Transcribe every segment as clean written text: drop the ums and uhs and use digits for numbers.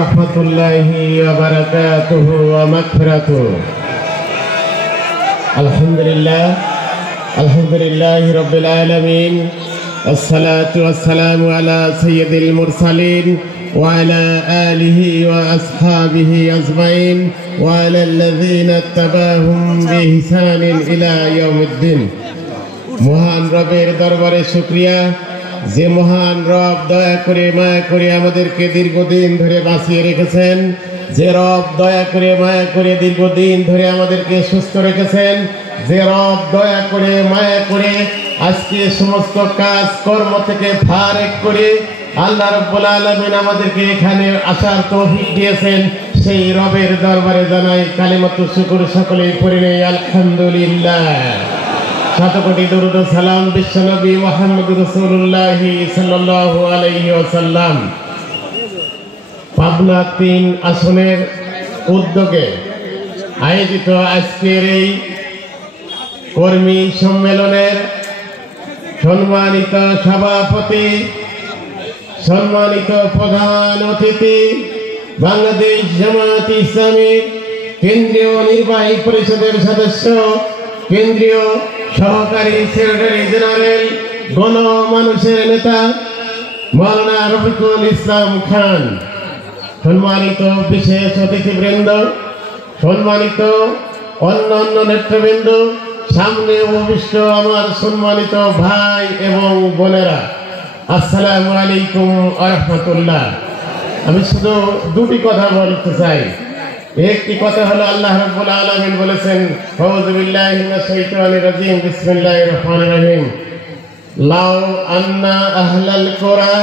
রহমতুল্লাহি ওয়া বারাকাতুহু ওয়া মাগফিরাতুহু। আলহামদুলিল্লাহি রাব্বিল আলামিন, আসসালাতু ওয়াসসালামু আলা সাইয়্যিদিল মুরসালিন ওয়া আলা আলিহি ওয়া আসহাবিহি আজমাইন ওয়া আলাল্লাযীনা ইত্তাবাহুম বিইহসানিন ইলা ইয়াউমিদ্দিন। মহান রবের দরবারে শুকরিয়া, যে মহান রব দয়া করে মায়া করে আমাদেরকে দীর্ঘদিন ধরে বাঁচিয়ে রেখেছেন, যে রব দয়া করে মায়া করে দীর্ঘদিন ধরে আমাদেরকে সুস্থ রেখেছেন, যে রব দয়া করে মায়া করে আজকে সমস্ত কাজ কর্ম থেকে ফারেক করে আল্লাহ রাব্বুল আলামিন আমাদেরকে এখানে আসার তৌফিক দিয়েছেন, সেই রবের দরবারে জানাই কালিমাতুশ শুকর। সকলেই পড়ে নেই আলহামদুলিল্লাহ। শতকোটি দরুদ ও সালাম বিশ্বনবী মুহাম্মদ রাসূলুল্লাহ সাল্লাল্লাহু আলাইহি ওয়াসাল্লাম। পাবনা ৩ আসনের উদ্যোগে আয়োজিত আজকের এই কর্মী সম্মেলনের সম্মানিত সভাপতি, সম্মানিত প্রধান অতিথি, বাংলাদেশ জামায়াত ইসলামী কেন্দ্রীয় নির্বাহী পরিষদের সদস্য, কেন্দ্রীয় সহকারী সেক্রেটারি জেনারেল, গণমানুষের নেতা মাওলানা রফিকুল ইসলাম খান, সম্মানিত বিশেষ অতিথিবৃন্দ, সম্মানিত অন্যান্য নেতৃবৃন্দ, সামনে উপবিষ্ট আমার সম্মানিত ভাই এবং বোনেরা, আসসালামু আলাইকুম ওয়া রাহমাতুল্লাহ। আমি শুধু দুটি কথা বলতে চাই। একটি কথা হলো, আল্লাহ রাব্বুল আলামিন বলেছেন, আউযু বিল্লাহি মিনাশ শাইতানির রাজিম, বিসমিল্লাহির রহমানির রহিম, লাউ আন্না আহলাল কুরা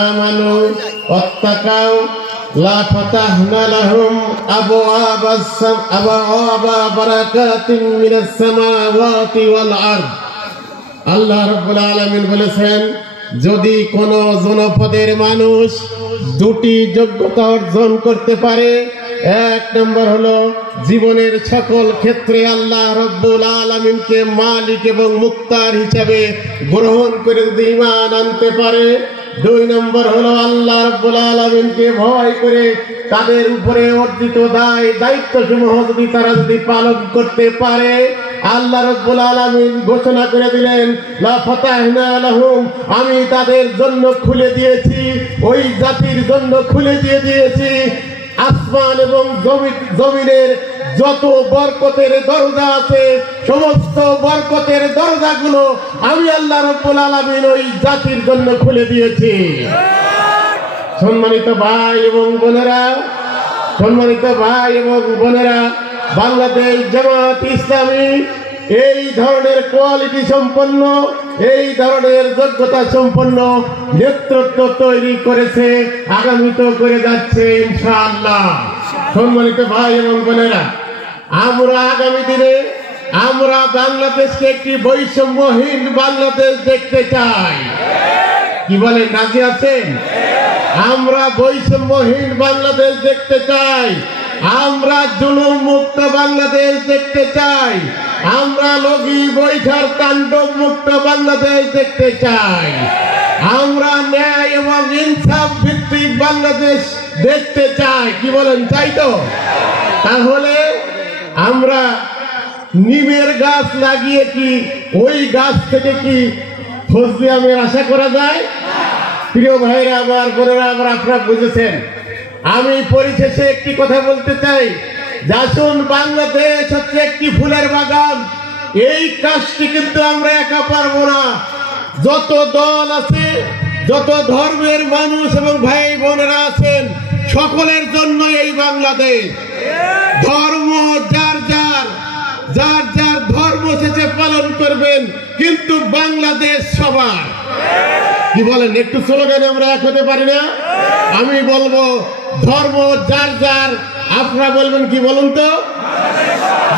আমানু ওয়াত্তাকাউ লা ফাতাহনা লাহুম আবওয়াবা বারাকাতিন মিনাস সামাওয়াতি ওয়াল আরদ। আল্লাহ রাব্বুল আলামিন বলেছেন, যদি কোন জনপদের মানুষ দুটি যোগ্যতা অর্জন করতে পারে, এক নম্বর হলো জীবনের সকল ক্ষেত্রে আল্লাহ রাব্বুল আলামিনকে মালিক এবং মুক্তার হিসাবে গ্রহণ করে যদি ঈমান আনতে পারে, দুই নম্বর হলো আল্লাহ রাব্বুল আলামিনকে ভয় করে তাদের উপরে অর্জিত দায়িত্ব সমূহ যদি তারা পালন করতে পারে, আল্লাহ রাব্বুল আলামিন ঘোষণা করে দিলেন, লা ফাতাহনা লাহুম, আমি তাদের জন্য খুলে দিয়েছি, ওই জাতির জন্য খুলে দিয়েছি আসমান এবং জমিনের যত বরকতের দরজা আছে, সমস্ত বরকতের দরজাগুলো আমি আল্লাহ রাব্বুল আলামিন ওই জাতির জন্য খুলে দিয়েছি। সম্মানিত ভাই এবং বোনেরা, সম্মানিত ভাই এবং বোনেরা, বাংলাদেশ জামায়াত ইসলামী এই ধরনের কোয়ালিটি সম্পন্ন, এই ধরনের যোগ্যতা সম্পন্ন নেতৃত্ব তৈরি করেছে, আগামীতেও করে যাচ্ছে ইনশাআল্লাহ। সম্মানিত ভাই এবং বোনেরা, আমরা আগামী দিনে আমরা বাংলাদেশকে একটি বৈষম্যহীন বাংলাদেশ দেখতে চাই। কি বলেন, রাজি আছেন? আমরা বৈষম্যহীন বাংলাদেশ দেখতে চাই, আমরা জুলুম মুক্ত বাংলাদেশ দেখতে চাই, আমরা লগি বৈঠার তাণ্ডব মুক্ত বাংলাদেশ দেখতে চাই, আমরা ন্যায় এবং ইনসাফ ভিত্তিক বাংলাদেশ দেখতে চাই। কি বলেন, চাই তো? তাহলে আমরা নিমের গাছ লাগিয়ে কি ওই গাছ থেকে কি ফজলি আমের আশা করা যায়? প্রিয় ভাইরা আমার, বোনেরা আমার, আপনারা বুঝেছেন। আমি পরিশেষে একটি কথা বলতে চাই, আসুন, বাংলাদেশ হচ্ছে একটি ফুলের বাগান। এই কাজটি কিন্তু আমরা একা পারবো না। যত দল আছে, যত ধর্মের মানুষ এবং ভাই বোনেরা আছেন, সকলের জন্য এই বাংলাদেশ। ধর্ম যার যার ধর্ম সেটা পালন করবেন, কিন্তু বাংলাদেশ সবার। কি বলেন, একটু স্লোগানে আমরা এক হতে পারি না? আমি বলবো ধর্ম যার, আপনারা বলবেন কি বলুন তো?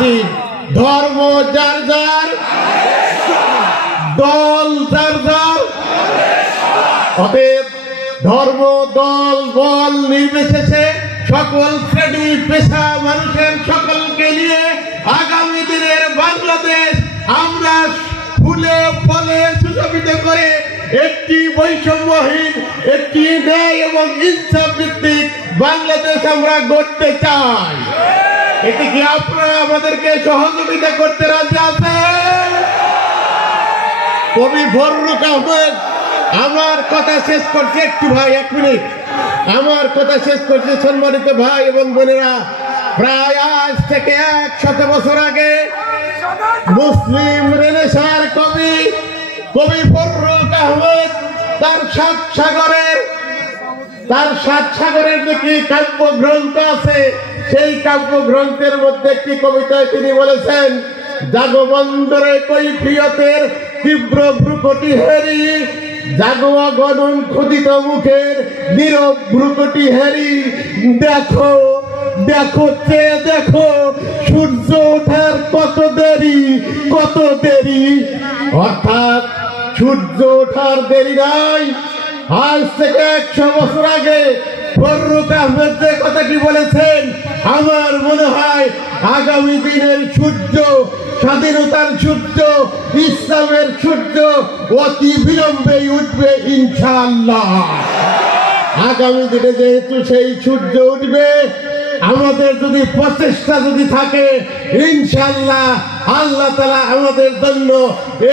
জি, ধর্ম যার, দল যার। অতএব ধর্ম, দল, বল নির্বিশেষে সকল শ্রেণী পেশা মানুষের সকলকে নিয়ে আগামী দিনের বাংলাদেশ আমরা ফুলে ফলে সুশোভিত করে একটি বৈষম্যহীন, একটি ন্যায় এবং ইনসাফ ভিত্তিক বাংলাদেশ আমরা গড়তে চাই। এতে কি আপনারা আমাদেরকে সহযোগিতা করতে রাজি আছেন? কবি ফররুক আহমেদ, আমার কথা শেষ করছে, একটু ভাই 1 মিনিট, আমার কথা শেষ করছে। সম্মানিত ভাই এবং বোনেরা, প্রায় আজ থেকে 100 বছর আগে মুসলিম রেনেসাঁর কবি ফররুক আহমেদ তার 7 সাগরের যে কাব্যগ্রন্থ আছে, সেই কাব্যগ্রন্থের মধ্যে একটি কবিতায় তিনি বলেছেন, জাগবন্দরে কৈফিয়তের তীব্র ভ্রুকটি হেরি, জাগোয়া গণন ক্ষুদিত মুখের নীরব ভ্রুকটি হেরি, দেখো দেখো চেয়ে দেখো সূর্য ওঠার কত দেরি। অর্থাৎ সূর্য ওঠার দেরি নাই। আজ থেকে 100 বছর আগে ফররুক আহমেদ যে কথাটি বলেছেন, আমার মনে হয় আগামী দিনের সূর্য, স্বাধীনতার সূর্য, ইসলামের সূর্য অতি বিলম্বেই উঠবে ইনশাআল্লাহ। আগামী দিনে যেহেতু সেই সূর্য উঠবে, আমাদের যদি প্রচেষ্টা থাকে, ইনশাআল্লাহ আল্লাহ তাআলা আমাদের জন্য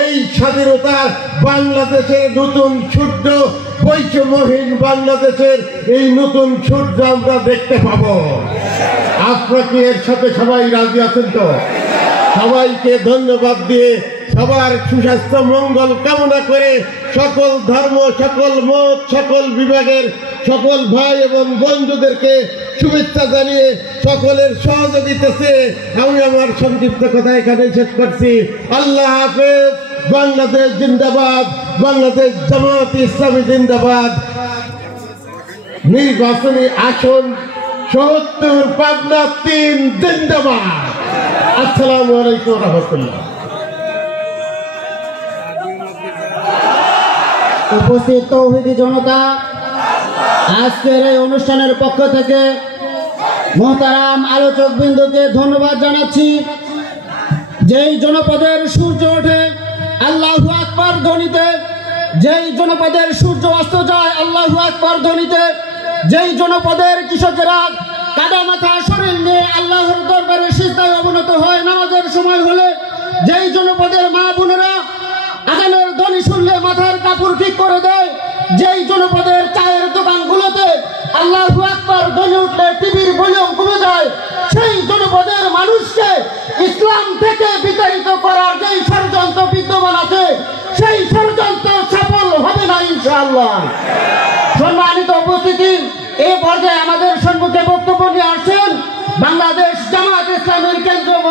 এই স্বাধীনতার বাংলাদেশের নতুন সূর্য, বৈষম্যহীন বাংলাদেশের এই নতুন সূর্য আমরা দেখতে পাবো। আপনারা কি এর সাথে সবাই রাজি আছেন তো? সবাইকে ধন্যবাদ দিয়ে, সবার সুস্বাস্থ্য মঙ্গল কামনা করে, সকল ধর্ম, সকল মত, সকল বিভাগের সকল ভাই এবং বন্ধুদেরকে শুভেচ্ছা জানিয়ে, সকলের সহযোগিতাতে আমি আমার সংক্ষিপ্ত কথা এখানে শেষ করছি। আল্লাহ হাফেজ। বাংলাদেশ জিন্দাবাদ, বাংলাদেশ জামাত ইসলামী জিন্দাবাদ। নির্বাচনী আসন ৭০ পাবনা ৩ জিন্দাবাদ। আসসালামু আলাইকুম ওয়া রাহমাতুল্লাহ। উপস্থিত তৌহিদি জনতা, আজকের এই অনুষ্ঠানের পক্ষ থেকে মোহতারাম আলোচক বৃন্দকে ধন্যবাদ জানাচ্ছি। যেই জনপদের সূর্য ওঠে আল্লাহু আকবার ধ্বনিতে, যেই জনপদের সূর্য অস্ত যায় আল্লাহু আকবার ধ্বনিতে, যেই জনপদের কৃষকেরা কাদা মাথা শরীর নিয়ে আল্লাহর দরবারে সিজদায় অবনত হয় নামাজের সময় হলে, যেই জনপদের মা বোনেরা আজানের ধ্বনি শুনলে মাথার কাপড় ঠিক করে দেয়, যেই জনপদের চায়ের দোকানগুলোতে আল্লাহু আকবার ধ্বনি উঠলে টিভির ভলিউম কমে যায়, সেই জনপদের মানুষকে ইসলাম থেকে বিতাড়িত করার যেই ষড়যন্ত্র বিদ্যমান আছে, সেই ষড়যন্ত্র সফল হবে না ইনশাআল্লাহ। সম্মানিত উপস্থিতি, এই পর্যায়ে আমাদের সম্মুখে বক্তব্য নিয়ে আসছেন বাংলাদেশ জামাত ইসলামীর কেন্দ্রীয়